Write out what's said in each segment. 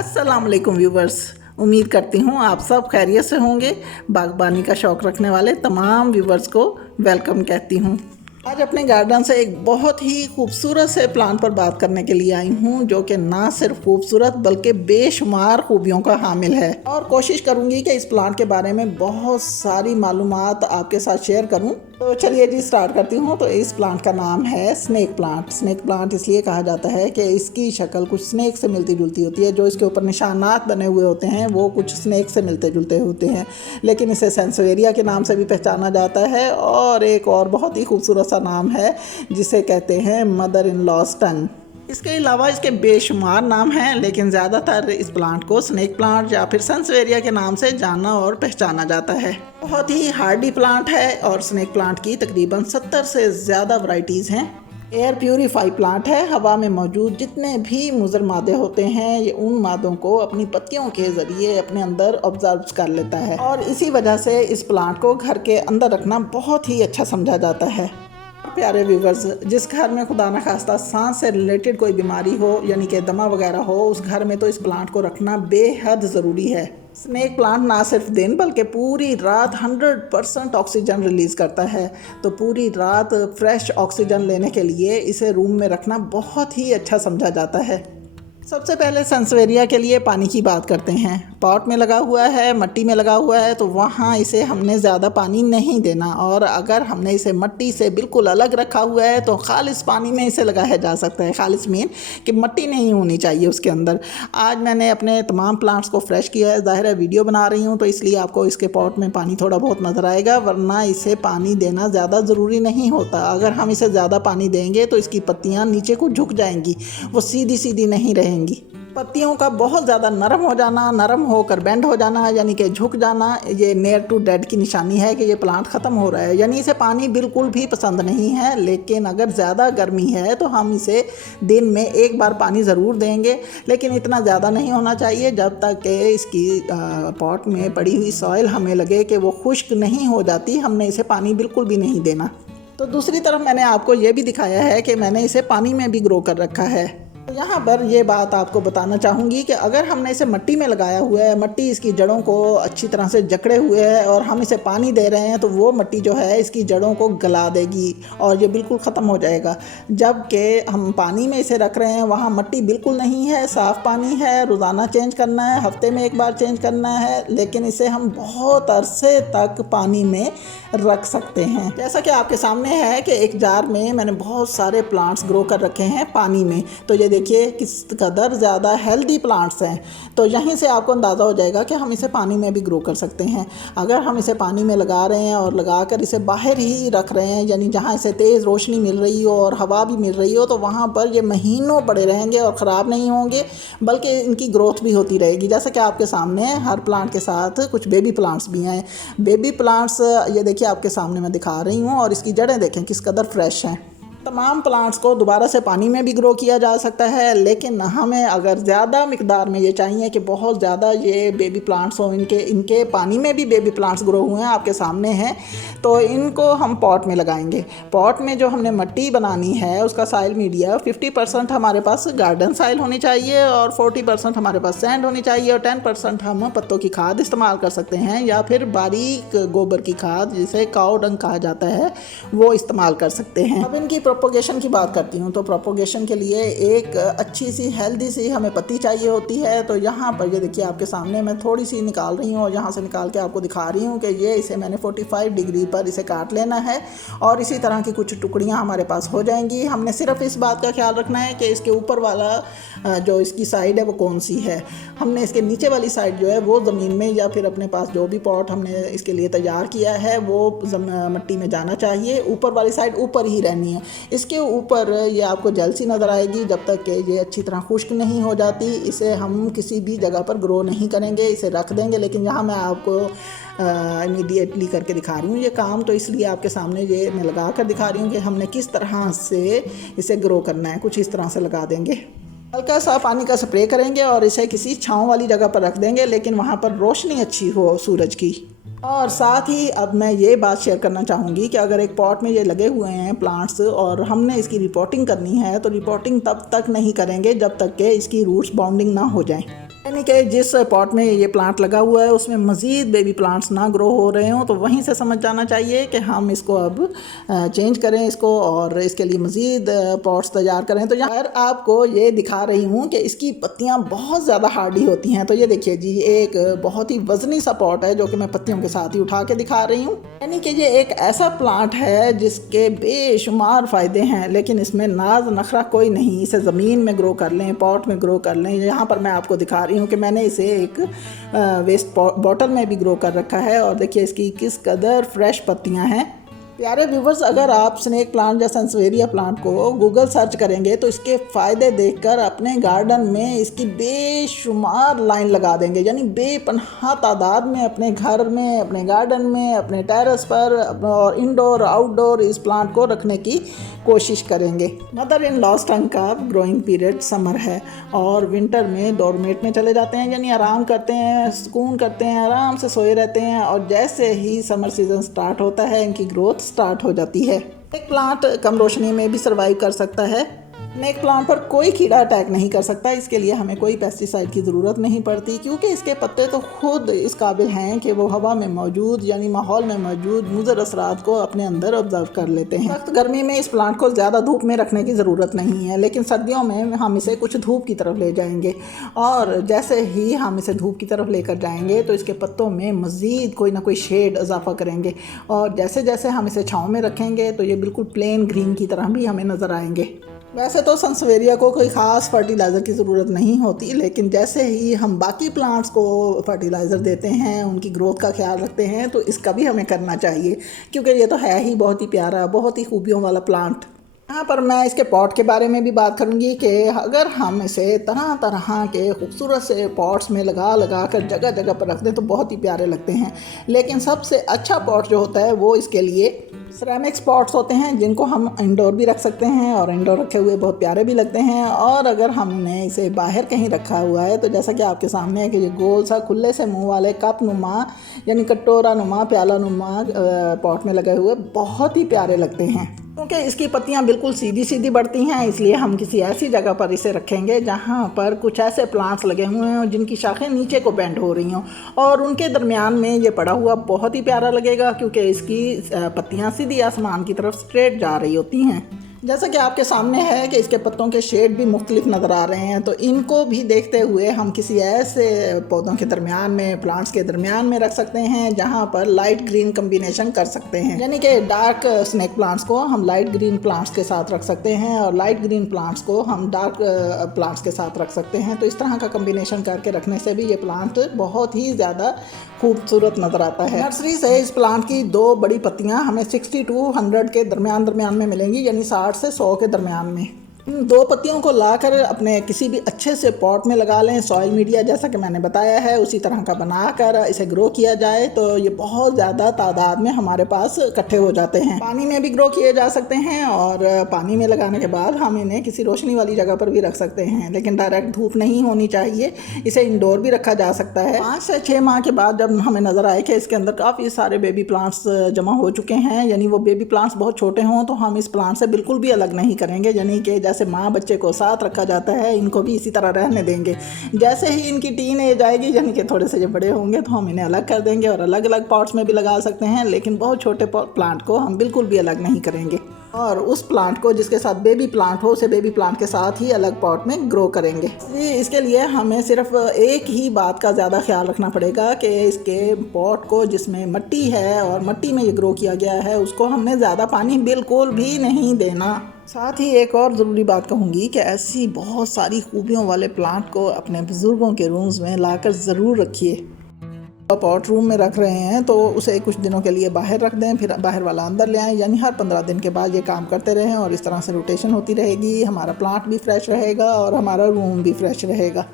अस्सलाम वालेकुम व्यूवर्स। उम्मीद करती हूँ आप सब खैरियत से होंगे। बागबानी का शौक़ रखने वाले तमाम व्यूवर्स को वेलकम कहती हूँ। आज अपने गार्डन से एक बहुत ही खूबसूरत से प्लांट पर बात करने के लिए आई हूँ, जो कि ना सिर्फ खूबसूरत बल्कि बेशुमार खूबियों का हामिल है। और कोशिश करूँगी कि इस प्लांट के बारे में बहुत सारी मालूमात आपके साथ शेयर करूँ। तो चलिए जी स्टार्ट करती हूँ। तो इस प्लांट का नाम है स्नेक प्लांट। स्नेक प्लांट इसलिए कहा जाता है कि इसकी शक्ल कुछ स्नेक से मिलती जुलती होती है। जो इसके ऊपर निशानात बने हुए होते हैं वो कुछ स्नेक से मिलते जुलते होते हैं, लेकिन इसे सेंसवेरिया के नाम से भी पहचाना जाता है। और एक और बहुत ही खूबसूरत सा नाम है जिसे कहते हैं मदर इन लॉस टंग। इसके अलावा इसके बेशुमार नाम हैं, लेकिन ज़्यादातर इस प्लांट को स्नेक प्लांट या फिर सेंसवेरिया के नाम से जाना और पहचाना जाता है। बहुत ही हार्डी प्लांट है और स्नेक प्लांट की तकरीबन 70 से ज़्यादा वैरायटीज़ हैं। एयर प्यूरीफाई प्लांट है। हवा में मौजूद जितने भी मुज़र मादे होते हैं ये उन मादों को अपनी पत्तियों के ज़रिए अपने अंदर ऑब्जर्व कर लेता है, और इसी वजह से इस प्लांट को घर के अंदर रखना बहुत ही अच्छा समझा जाता है। प्यारे व्यूवर्स, जिस घर में खुदा न खास्ता सांस से रिलेटेड कोई बीमारी हो यानी कि दमा वगैरह हो, उस घर में तो इस प्लांट को रखना बेहद ज़रूरी है। स्नेक प्लांट ना सिर्फ दिन बल्कि पूरी रात 100% ऑक्सीजन रिलीज़ करता है। तो पूरी रात फ्रेश ऑक्सीजन लेने के लिए इसे रूम में रखना बहुत ही अच्छा समझा जाता है। सबसे पहले सेंसवेरिया के लिए पानी की बात करते हैं। पॉट में लगा हुआ है, मट्टी में लगा हुआ है, तो वहाँ इसे हमने ज़्यादा पानी नहीं देना। और अगर हमने इसे मट्टी से बिल्कुल अलग रखा हुआ है तो खालिस पानी में इसे लगाया जा सकता है। खालिस मीन कि मट्टी नहीं होनी चाहिए उसके अंदर। आज मैंने अपने तमाम प्लांट्स को फ्रेश किया है, ज़ाहिर है वीडियो बना रही हूँ तो इसलिए आपको इसके पॉट में पानी थोड़ा बहुत नज़र आएगा, वरना इसे पानी देना ज़्यादा ज़रूरी नहीं होता। अगर हम इसे ज़्यादा पानी देंगे तो इसकी पत्तियाँ नीचे को झुक जाएंगी, वो सीधी सीधी नहीं रहेंगी। पत्तियों का बहुत ज़्यादा नरम हो जाना, नरम होकर बेंड हो जाना यानी कि झुक जाना, ये नियर टू डेड की निशानी है कि ये प्लांट ख़त्म हो रहा है। यानी इसे पानी बिल्कुल भी पसंद नहीं है। लेकिन अगर ज़्यादा गर्मी है तो हम इसे दिन में एक बार पानी ज़रूर देंगे, लेकिन इतना ज़्यादा नहीं होना चाहिए जब तक कि इसकी पॉट में पड़ी हुई सॉइल हमें लगे कि वो खुश्क नहीं हो जाती। हमने इसे पानी बिल्कुल भी नहीं देना। तो दूसरी तरफ मैंने आपको ये भी दिखाया है कि मैंने इसे पानी में भी ग्रो कर रखा है। तो यहाँ पर ये बात आपको बताना चाहूँगी कि अगर हमने इसे मट्टी में लगाया हुआ है, मट्टी इसकी जड़ों को अच्छी तरह से जकड़े हुए है और हम इसे पानी दे रहे हैं, तो वो मट्टी जो है इसकी जड़ों को गला देगी और ये बिल्कुल ख़त्म हो जाएगा। जबकि हम पानी में इसे रख रहे हैं, वहाँ मट्टी बिल्कुल नहीं है, साफ़ पानी है, रोज़ाना चेंज करना है, हफ्ते में एक बार चेंज करना है, लेकिन इसे हम बहुत अरसे तक पानी में रख सकते हैं। जैसा कि आपके सामने है कि एक जार में मैंने बहुत सारे प्लांट्स ग्रो कर रखे हैं पानी में। तो ये देखिए किस कदर ज़्यादा हेल्दी प्लांट्स हैं। तो यहीं से आपको अंदाज़ा हो जाएगा कि हम इसे पानी में भी ग्रो कर सकते हैं। अगर हम इसे पानी में लगा रहे हैं और लगा कर इसे बाहर ही रख रहे हैं, यानी जहाँ इसे तेज़ रोशनी मिल रही हो और हवा भी मिल रही हो, तो वहाँ पर ये महीनों पड़े रहेंगे और ख़राब नहीं होंगे, बल्कि इनकी ग्रोथ भी होती रहेगी। जैसा कि आपके सामने हर प्लांट के साथ कुछ बेबी प्लांट्स भी हैं। बेबी प्लांट्स ये देखिए आपके सामने मैं दिखा रही हूँ, और इसकी जड़ें देखें किस कदर फ्रेश हैं। तमाम प्लांट्स को दोबारा से पानी में भी ग्रो किया जा सकता है, लेकिन हमें अगर ज़्यादा मिकदार में ये चाहिए कि बहुत ज़्यादा ये बेबी प्लांट्स हों, इनके पानी में भी बेबी प्लांट्स ग्रो हुए हैं आपके सामने हैं, तो इनको हम पॉट में लगाएंगे। पॉट में जो हमने मट्टी बनानी है उसका सॉइल मीडिया 50% हमारे पास गार्डन सॉइल होनी चाहिए और 40% हमारे पास सैंड होनी चाहिए, और 10% हम पत्तों की खाद इस्तेमाल कर सकते हैं, या फिर बारीक गोबर की खाद जिसे काऊ डंग कहा जाता है वो इस्तेमाल कर सकते हैं। अब इनकी प्रोपोगेशन की बात करती हूँ। तो प्रोपोगेशन के लिए एक अच्छी सी हेल्दी सी हमें पत्ती चाहिए होती है। तो यहाँ पर ये देखिए आपके सामने मैं थोड़ी सी निकाल रही हूँ और यहाँ से निकाल के आपको दिखा रही हूँ कि ये इसे मैंने 45 डिग्री पर इसे काट लेना है, और इसी तरह की कुछ टुकड़ियाँ हमारे पास हो जाएंगी। हमने सिर्फ इस बात का ख्याल रखना है कि इसके ऊपर वाला जो इसकी साइड है वो कौन सी है। हमने इसके नीचे वाली साइड जो है वो ज़मीन में या फिर अपने पास जो भी पॉट हमने इसके लिए तैयार किया है वो मट्टी में जाना चाहिए। ऊपर वाली साइड ऊपर ही रहनी है। इसके ऊपर ये आपको जल सी नज़र आएगी जब तक कि ये अच्छी तरह खुश्क नहीं हो जाती। इसे हम किसी भी जगह पर ग्रो नहीं करेंगे, इसे रख देंगे। लेकिन यहाँ मैं आपको इमीडिएटली करके दिखा रही हूँ ये काम, तो इसलिए आपके सामने ये मैं लगा कर दिखा रही हूँ कि हमने किस तरह से इसे ग्रो करना है। कुछ इस तरह से लगा देंगे, हल्का सा पानी का स्प्रे करेंगे और इसे किसी छाँव वाली जगह पर रख देंगे, लेकिन वहाँ पर रोशनी अच्छी हो सूरज की। और साथ ही अब मैं ये बात शेयर करना चाहूँगी कि अगर एक पॉट में ये लगे हुए हैं प्लांट्स और हमने इसकी रिपोर्टिंग करनी है, तो रिपोर्टिंग तब तक नहीं करेंगे जब तक कि इसकी रूट्स बाउंडिंग ना हो जाएं। यानी कि जिस पॉट में ये प्लांट लगा हुआ है उसमें मज़ीद बेबी प्लांट्स ना ग्रो हो रहे हों तो वहीं से समझ जाना चाहिए कि हम इसको अब चेंज करें इसको और इसके लिए मज़ीद पॉट्स तैयार करें। तो यहाँ पर आपको ये दिखा रही हूँ कि इसकी पत्तियाँ बहुत ज़्यादा हार्डी होती हैं। तो ये देखिए जी, एक बहुत ही वज़नी सा पॉट है जो कि मैं पत्तियों के साथ ही उठा के दिखा रही हूँ। यानी कि ये एक ऐसा प्लांट है जिसके बेशुमार फ़ायदे हैं, लेकिन इसमें नाज नखरा कोई नहीं। इसे ज़मीन में ग्रो कर लें, पॉट में ग्रो कर लें। यहाँ पर मैं आपको दिखा रही हूँ कि मैंने इसे एक वेस्ट बॉटल में भी ग्रो कर रखा है और देखिए इसकी किस कदर फ्रेश पत्तियाँ हैं। प्यारे व्यूवर्स, अगर आप स्नेक प्लांट या सनसवेरिया प्लांट को गूगल सर्च करेंगे तो इसके फ़ायदे देखकर अपने गार्डन में इसकी बेशुमार लाइन लगा देंगे। यानी बेपनाह तादाद में अपने घर में, अपने गार्डन में, अपने टेरेस पर और इंडोर आउटडोर इस प्लांट को रखने की कोशिश करेंगे। मदर इन लॉ टंग का ग्रोइंग पीरियड समर है और विंटर में डोरमेट में चले जाते हैं, यानी आराम करते हैं, सुकून करते हैं, आराम से सोए रहते हैं। और जैसे ही समर सीज़न स्टार्ट होता है इनकी ग्रोथ स्टार्ट हो जाती है। एक प्लांट कम रोशनी में भी सर्वाइव कर सकता है। स्नेक प्लांट पर कोई कीड़ा अटैक नहीं कर सकता। इसके लिए हमें कोई पेस्टिसाइड की ज़रूरत नहीं पड़ती क्योंकि इसके पत्ते तो खुद इस काबिल हैं कि वो हवा में मौजूद यानी माहौल में मौजूद मुज़र असरात को अपने अंदर ऑब्जर्व कर लेते हैं। सख्त गर्मी में इस प्लांट को ज़्यादा धूप में रखने की ज़रूरत नहीं है, लेकिन सर्दियों में हम इसे कुछ धूप की तरफ ले जाएंगे और जैसे ही हम इसे धूप की तरफ लेकर जाएंगे तो इसके पत्तों में मज़ीद कोई ना कोई शेड इजाफा करेंगे और जैसे जैसे हम इसे छाँव में रखेंगे तो ये बिल्कुल प्लेन ग्रीन की तरह भी हमें नज़र आएंगे। वैसे तो सनसवेरिया को कोई ख़ास फर्टिलाइज़र की ज़रूरत नहीं होती, लेकिन जैसे ही हम बाकी प्लांट्स को फर्टिलाइज़र देते हैं, उनकी ग्रोथ का ख्याल रखते हैं, तो इसका भी हमें करना चाहिए क्योंकि ये तो है ही बहुत ही प्यारा, बहुत ही खूबियों वाला प्लांट। यहाँ पर मैं इसके पॉट के बारे में भी बात करूँगी कि अगर हम इसे तरह तरह के खूबसूरत से पॉट्स में लगा लगा कर जगह जगह पर रख दें तो बहुत ही प्यारे लगते हैं, लेकिन सबसे अच्छा पॉट जो होता है वो इसके लिए सिरेमिक्स पॉट्स होते हैं जिनको हम इंडोर भी रख सकते हैं और इंडोर रखे हुए बहुत प्यारे भी लगते हैं। और अगर हमने इसे बाहर कहीं रखा हुआ है तो जैसा कि आपके सामने है कि ये गोल सा खुले से मुंह वाले कप नुमा यानी कटोरा नुमा प्याला नुमा पॉट में लगे हुए बहुत ही प्यारे लगते हैं क्योंकि इसकी पत्तियां बिल्कुल सीधी सीधी बढ़ती हैं। इसलिए हम किसी ऐसी जगह पर इसे रखेंगे जहां पर कुछ ऐसे प्लांट्स लगे हुए हैं जिनकी शाखें नीचे को बेंड हो रही हों और उनके दरमियान में ये पड़ा हुआ बहुत ही प्यारा लगेगा क्योंकि इसकी पत्तियां सीधी आसमान की तरफ स्ट्रेट जा रही होती हैं। जैसा कि आपके सामने है कि इसके पत्तों के शेड भी मुख्तलिफ नज़र आ रहे हैं, तो इनको भी देखते हुए हम किसी ऐसे पौधों के दरमियान में, प्लांट्स के दरमियान में रख सकते हैं जहां पर लाइट ग्रीन कम्बिनेशन कर सकते हैं। यानी कि डार्क स्नेक प्लांट्स को हम लाइट ग्रीन प्लांट्स के साथ रख सकते हैं और लाइट ग्रीन प्लांट्स को हम डार्क प्लांट्स के साथ रख सकते हैं। तो इस तरह का कम्बिनेशन करके रखने से भी ये प्लांट बहुत ही ज़्यादा खूबसूरत नज़र आता है। नर्सरी से इस प्लांट की 2 बड़ी पत्तियां हमें 60 to 100 के दरमियान में मिलेंगी, यानी 60 से 100 के दरमियान में। इन 2 पत्तियों को लाकर अपने किसी भी अच्छे से पॉट में लगा लें। सॉइल मीडिया जैसा कि मैंने बताया है उसी तरह का बनाकर इसे ग्रो किया जाए तो ये बहुत ज़्यादा तादाद में हमारे पास इकट्ठे हो जाते हैं। पानी में भी ग्रो किए जा सकते हैं और पानी में लगाने के बाद हम इन्हें किसी रोशनी वाली जगह पर भी रख सकते हैं, लेकिन डायरेक्ट धूप नहीं होनी चाहिए। इसे इंडोर भी रखा जा सकता है। 5 से 6 माह के बाद जब हमें नज़र आए कि इसके अंदर काफ़ी सारे बेबी प्लांट्स जमा हो चुके हैं, यानी वो बेबी प्लांट्स बहुत छोटे हों, तो हम इस प्लांट से बिल्कुल भी अलग नहीं करेंगे। यानी कि जैसे माँ बच्चे को साथ रखा जाता है, इनको भी इसी तरह रहने देंगे। जैसे ही इनकी टीन एज आएगी, यानी कि थोड़े से जब बड़े होंगे, तो हम इन्हें अलग कर देंगे और अलग अलग पॉट्स में भी लगा सकते हैं, लेकिन बहुत छोटे प्लांट को हम बिल्कुल भी अलग नहीं करेंगे। और उस प्लांट को जिसके साथ बेबी प्लांट हो उसे बेबी प्लांट के साथ ही अलग पॉट में ग्रो करेंगे। इसके लिए हमें सिर्फ एक ही बात का ज़्यादा ख्याल रखना पड़ेगा कि इसके पॉट को जिसमें मिट्टी है और मिट्टी में ये ग्रो किया गया है उसको हमने ज़्यादा पानी बिल्कुल भी नहीं देना। साथ ही एक और ज़रूरी बात कहूँगी कि ऐसी बहुत सारी खूबियों वाले प्लांट को अपने बुज़ुर्गों के रूम्स में लाकर ज़रूर रखिए। पॉट रूम में रख रहे हैं तो उसे कुछ दिनों के लिए बाहर रख दें, फिर बाहर वाला अंदर ले आएँ, यानी हर 15 दिन के बाद ये काम करते रहें और इस तरह से रोटेशन होती रहेगी। हमारा प्लांट भी फ्रेश रहेगा और हमारा रूम भी फ्रेश रहेगा।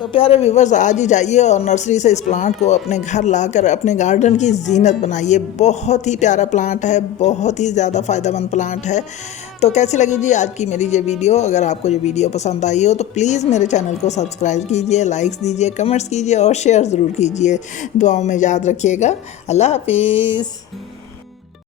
तो प्यारे व्यूवर्स, आज ही जाइए और नर्सरी से इस प्लांट को अपने घर लाकर अपने गार्डन की जीनत बनाइए। बहुत ही प्यारा प्लांट है, बहुत ही ज़्यादा फ़ायदेमंद प्लांट है। तो कैसी लगी जी आज की मेरी ये वीडियो? अगर आपको ये वीडियो पसंद आई हो तो प्लीज़ मेरे चैनल को सब्सक्राइब कीजिए, लाइक्स दीजिए, कमेंट्स कीजिए और शेयर ज़रूर कीजिए। दुआओं में याद रखिएगा। अल्लाह हाफिज़।